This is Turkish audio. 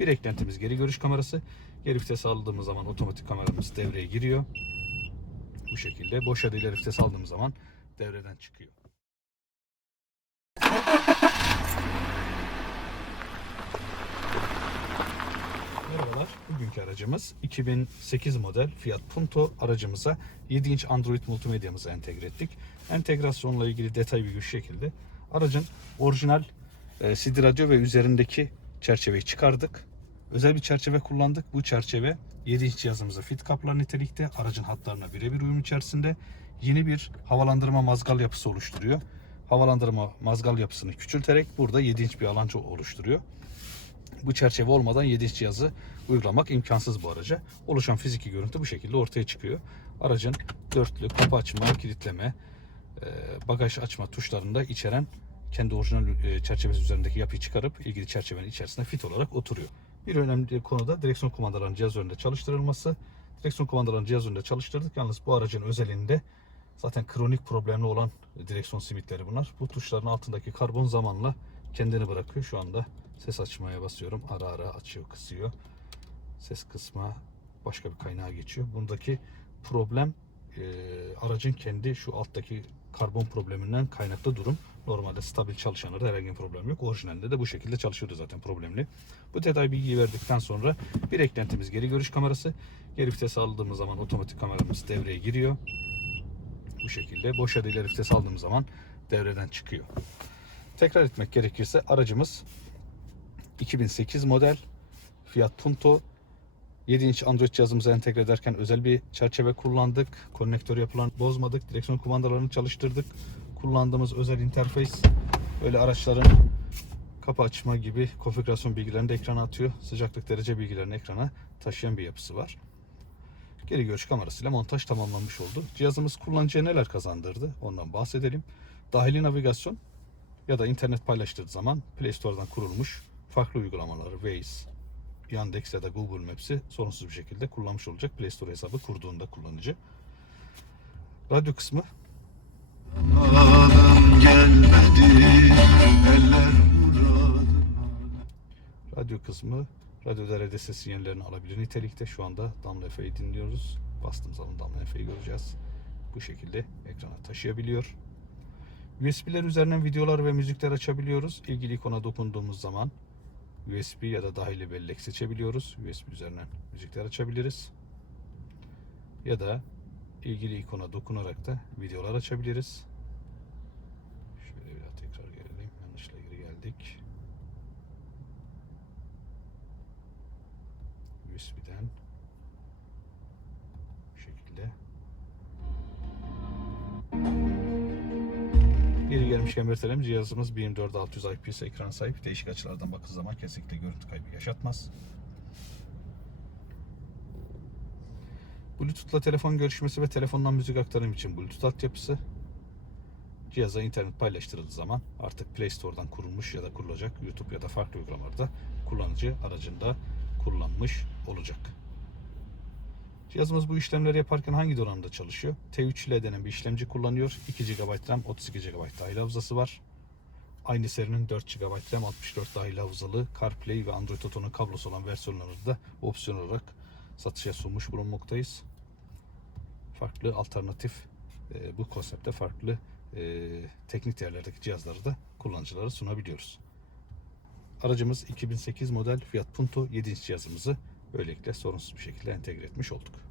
Bir eklentimiz geri görüş kamerası. Geri vites aldığımız zaman otomatik kameramız devreye giriyor. Bu şekilde. Boş ya da ileri vites aldığımız zaman devreden çıkıyor. Merhabalar. Bugünkü aracımız 2008 model Fiat Punto aracımıza 7 inç Android multimedyamızı entegre ettik. Entegrasyonla ilgili detay bir şekilde aracın orijinal e, CD radyo ve üzerindeki çerçeveyi çıkardık. Özel bir çerçeve kullandık. Bu çerçeve 7 inç cihazımıza fit kaplar nitelikte. Aracın hatlarına birebir uyum içerisinde. Yeni bir havalandırma mazgal yapısı oluşturuyor. Havalandırma mazgal yapısını küçülterek burada 7 inç bir alan oluşturuyor. Bu çerçeve olmadan 7 inç cihazı uygulamak imkansız bu araca. Oluşan fiziki görüntü bu şekilde ortaya çıkıyor. Aracın dörtlü kapı açma, kilitleme, e, bagaj açma tuşlarını da içeren kendi orijinal e, çerçevesi üzerindeki yapıyı çıkarıp ilgili çerçevenin içerisine fit olarak oturuyor. Bir önemli konu da direksiyon kumandalarının cihaz üzerinde çalıştırılması. Direksiyon kumandalarını cihaz üzerinde çalıştırdık. Yalnız bu aracın özelinde zaten kronik problemli olan direksiyon simitleri bunlar. Bu tuşların altındaki karbon zamanla kendini bırakıyor. Şu anda ses açmaya basıyorum. Ara ara açıyor, kısıyor. Ses kısma başka bir kaynağa geçiyor. Bundaki problem e, aracın kendi şu alttaki karbon probleminden kaynaklı durum. Normalde stabil çalışanlarda herhangi bir problem yok. Orijinalinde de bu şekilde çalışıyordu zaten problemli. Bu detay bilgiyi verdikten sonra bir eklentimiz geri görüş kamerası. Geri vites aldığımız zaman otomatik kameramız devreye giriyor. Bu şekilde. Boş ya da ileri vites aldığımız zaman devreden çıkıyor. Tekrar etmek gerekirse aracımız 2008 model Fiat Punto 7 inç Android cihazımıza entegre ederken özel bir çerçeve kullandık. Konnektör yapılan bozmadık. Direksiyon kumandalarını çalıştırdık. Kullandığımız özel interface böyle araçların kapı açma gibi konfigürasyon bilgilerini de ekrana atıyor. Sıcaklık derece bilgilerini ekrana taşıyan bir yapısı var. Geri görüş kamerasıyla montaj tamamlanmış oldu. Cihazımız kullanıcıya neler kazandırdı ondan bahsedelim. Dahili navigasyon ya da internet paylaştığı zaman Play Store'dan kurulmuş farklı uygulamaları Waze, Yandex ya da Google Maps'i sorunsuz bir şekilde kullanmış olacak. Play Store hesabı kurduğunda kullanıcı. Radyo kısmı radyo kısmı radyoda RDS sinyallerini alabilir nitelikte. Şu anda Damla Efe'yi dinliyoruz. Bastığım zaman Damla Efe'yi göreceğiz. Bu şekilde ekrana taşıyabiliyor. USB'ler üzerinden videolar ve müzikler açabiliyoruz. İlgili ikona dokunduğumuz zaman USB ya da dahili bellek seçebiliyoruz. USB üzerinden müzikler açabiliriz. Ya da ilgili ikona dokunarak da videolar açabiliriz. Şöyle bir daha tekrar gelelim. Yanlışla geri geldik. USB'den bu şekilde. Gelmişken belirtelim cihazımız 14600 IPS ekran sahip. Değişik açılardan bakıldığı zaman kesinlikle görüntü kaybı yaşatmaz. Bluetooth'la telefon görüşmesi ve telefondan müzik aktarım için Bluetooth altyapısı. Cihaza internet paylaştırıldığı zaman artık Play Store'dan kurulmuş ya da kurulacak YouTube ya da farklı uygulamalarda kullanıcı aracında kullanmış olacak. Cihazımız bu işlemleri yaparken hangi donanımda çalışıyor? T3L denen bir işlemci kullanıyor. 2 GB RAM, 32 GB dahil hafızası var. Aynı serinin 4 GB RAM, 64 dahil hafızalı CarPlay ve Android Auto'nun kablosu olan versiyonları da opsiyon olarak satışa sunmuş bulunmaktayız. Farklı alternatif e, bu konsepte farklı e, teknik değerlerdeki cihazları da kullanıcılara sunabiliyoruz. Aracımız 2008 model Fiat Punto 7 inç cihazımızı böylelikle sorunsuz bir şekilde entegre etmiş olduk.